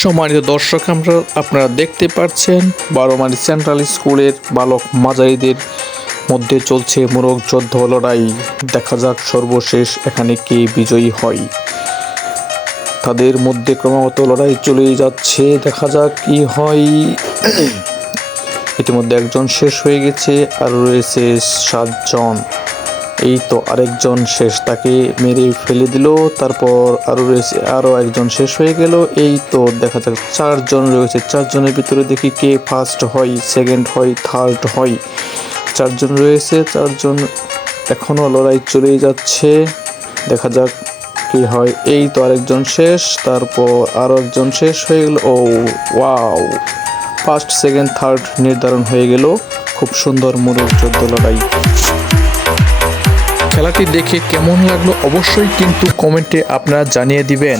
সম্মানিত দর্শক, আমরা আপনারা দেখতে পাচ্ছেন বারোমারি সেন্ট্রাল স্কুলের বালক মাজারিদের মধ্যে চলছে মোরগ যোদ্ধ লড়াই। দেখা যাক সর্বশেষ এখানে কে বিজয়ী হয়। তাদের মধ্যে ক্রমাগত লড়াই চলেই যাচ্ছে। দেখা যাক কি হয়। ইতিমধ্যে একজন শেষ হয়ে গেছে আর রয়েছে সাতজন। এই তো আরেকজন শেষ, তাকে মেরে ফেলে দিল, তারপর আরও রয়েছে আরও একজন শেষ হয়ে গেল, এই তো দেখা যাক, চারজন রয়েছে, চারজনের ভিতরে দেখি কে ফার্স্ট হয় সেকেন্ড হয় থার্ড হয়। চারজন রয়েছে, চারজন এখনও লড়াই চলেই যাচ্ছে, দেখা যাক কি হয়। এই তো আরেকজন শেষ, তারপর আরও একজন শেষ হয়ে গেল, ও ওয়াও ফার্স্ট সেকেন্ড থার্ড নির্ধারণ হয়ে গেল, খুব সুন্দর যোদ্ধ লড়াই। খেলাটি দেখে কেমন লাগল অবশ্যই কিন্তু কমেন্টে আপনারা জানিয়ে দিবেন।